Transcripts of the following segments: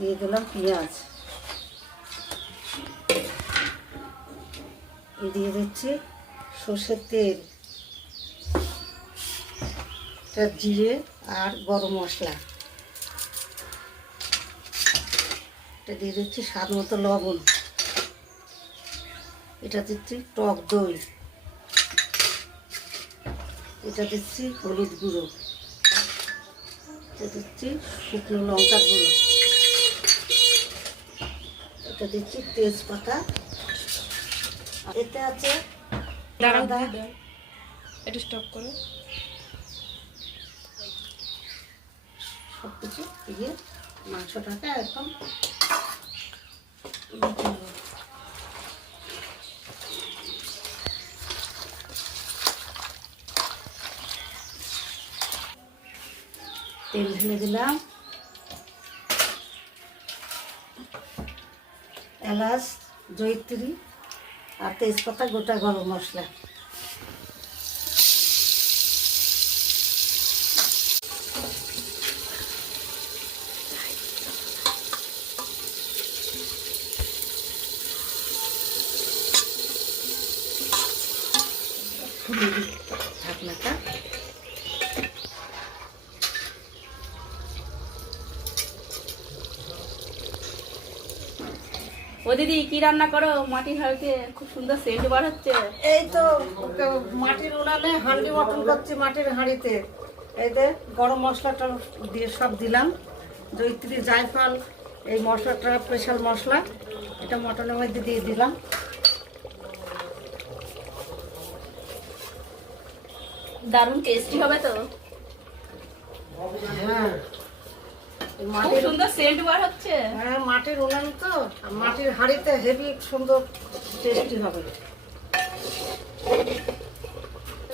দিয়ে দিলাম পেঁয়াজ, দিয়ে দিচ্ছি সর্ষের তেল, জিরে আর গরম মশলা, এটা দিয়ে দিচ্ছি স্বাদ মতো লবণ, এটা দিচ্ছি টক দই, এটা দিচ্ছি হলুদ গুঁড়ো, এটা দিচ্ছি শুকনো লঙ্কার গুঁড়ো, এটা দিচ্ছি তেজপাতা, এতে আছে আদা, এটা স্টপ করো। সব কিছু দিয়ে মাংসটাকে একদম তেল ঢেলে দিলাম, এলাচ, জয়িত্রী আর তেজপাতা, গোটা গরম মশলা, খুলে দিই ঢাকনাটা। ও দিদি কি রান্না করো? মাটির হাঁড়িতে খুব সুন্দর সেন্ট বার হচ্ছে। এই তো মাটির উনানে হাঁড়ি মটন করছি, মাটির হাঁড়িতে। এই যে গরম মশলাটা দিয়ে সব দিলাম, জয়িত্রী, জায়ফল, এই মশলাটা স্পেশাল মশলা, এটা মটনের মধ্যে দিয়ে দিলাম। দারুণ টেস্টি হবে তো। হ্যাঁ, খুব মাটির, সুন্দর সেন্ট বার হচ্ছে। হ্যাঁ মাটির উনান তো, মাটির হাঁড়িতে হেভি সুন্দর টেস্টি হবে।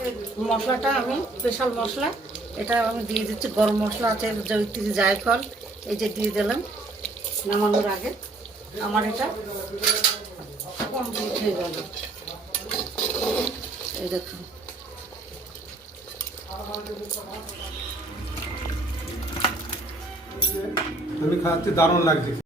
এই মশলাটা আমি স্পেশাল মশলা, এটা আমি দিয়ে দিচ্ছি। গরম মশলা আছে, জয়িত্রী, জায়ফল, এই যে দিয়ে দিলাম নামানোর আগে। আমার এটা কমপ্লিট হয়ে গেল। এই দেখুন, আমি খাচ্ছি, দারুণ লাগছে।